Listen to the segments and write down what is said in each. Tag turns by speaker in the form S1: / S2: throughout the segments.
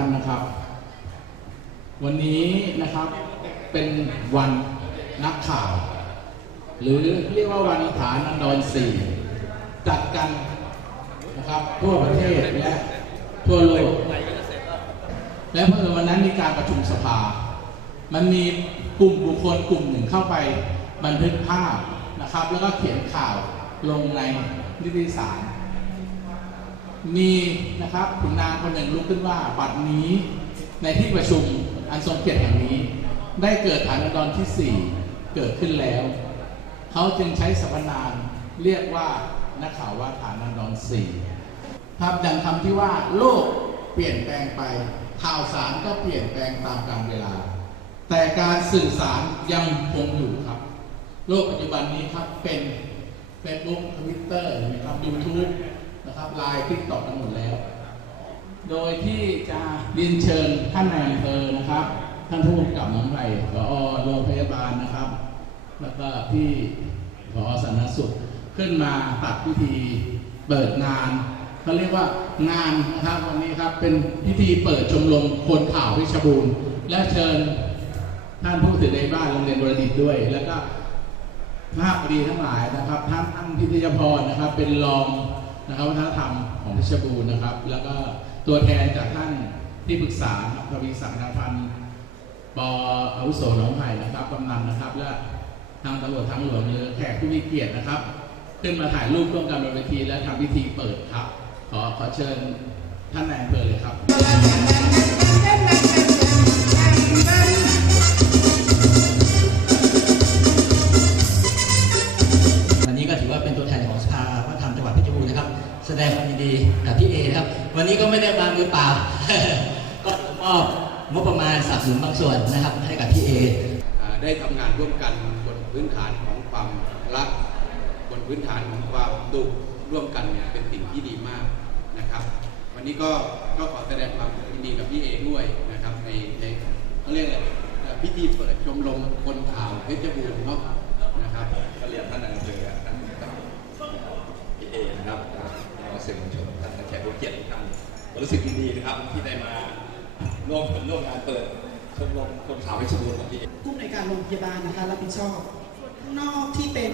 S1: านนะครับ วันนี้นะครับเป็นวันนักข่าว หรือเรียกว่าวันฐานันดรสี่จัดกันนะครับทั่วประเทศและทั่วโลกและเพื่อวันนั้นมีการประชุมสภา มันมีกลุ่มบุคคลกลุ่มหนึ่งเข้าไปบันทึกภาพนะครับ แล้วก็เขียนข่าวลงในนิตยสาร มีนะครับขุนนางคนหนึ่งลุกขึ้นว่าบัดนี้ในที่ประชุมอันทรงเกียรติแห่งนี้ ได้เกิดฐานันดรที่ 4 เกิดขึ้นแล้ว เขาจึงใช้สรรพนามเรียกว่านักข่าวว่าฐานันดรสี่ครับดังคำที่ว่าโลกเปลี่ยนแปลงไปข่าวสารก็เปลี่ยนแปลงตามกาลเวลา แต่การสื่อสารยังคงอยู่ครับ โลกปัจจุบันนี้ครับเป็น Facebook Twitter นะครับ YouTube นะครับไลน์ทิกตอกกันหมดแล้ว โดยที่จะเรียนเชิญท่านนายอำเภอนะครับ ท่านผู้กำกับหนองไผ่ผอโรงพยาบาลนะครับ แล้วก็ที่ผอสาธารณสุขขึ้นมาตัดพิธีเปิดงานเขาเรียกว่างานนะครับวันนี้ครับเป็นพิธีเปิดชมรมคนข่าวเพชรบูรณ์และเชิญท่านผู้ถือในบ้านโรงเรียนบรดิตด้วย แล้วก็ภาพดีทั้งหลายนะครับ ท่านท่านพิทยาพรนะครับ เป็นรอง นะครับวัฒนธรรมของเพชรบูรณ์นะครับ แล้วก็ตัวแทนจากท่านที่ปรึกษาครับทวีศักดิ์นาพันธ์ปออาวุโสหนองไผ่นะครับกำนันนะครับ และทางตำรวจทางหลวงหรือแขกผู้มีเกียรตินะครับ ขึ้นมาถ่ายรูปร่วมกันบนเวทีและทำพิธีเปิดครับ ขอขอเชิญท่านนายอำเภอเลยครับ
S2: แสดงความยินดีกับพี่เอนะครับ วันนี้ก็ไม่ได้มามือเปล่า ก็มอบงบประมาณสนับสนุนบางส่วนนะครับ ให้กับพี่เอ
S3: อ่าได้ทำงานร่วมกันบนพื้นฐานของความรักบนพื้นฐานของความดุร่วมกันเนี่ยเป็นสิ่งที่ดีมากนะครับ วันนี้ก็ก็ขอแสดงความยินดีกับพี่เอด้วยนะครับ ในในเขาเรียกอะไรเอ่อพิธีเปิดชมรมคนข่าวเพชรบูรณ์เนาะนะครับ
S4: ก็เรียนท่านนายอำเภอท่านพี่เอนะครับน้อง สื่อมวลชนท่านแขกผู้เกียรติทุกท่านรู้สึกดีนะครับที่ได้มาร่วมร่วมงานเปิดชมรมคนข่าวเพชรบูรณ์ของพี่
S5: ผู้ในการโรงพยาบาลนะคะรับผิดชอบนอกที่เป็น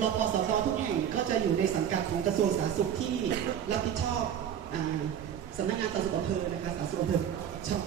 S5: รปสตทุกแห่งก็จะอยู่ในสังกัดของกระทรวงสาธารณสุขที่รับผิดชอบอสำนักงานสาธารณสุขอำเภอนะคะสาธารณสุขอำเภอชอบ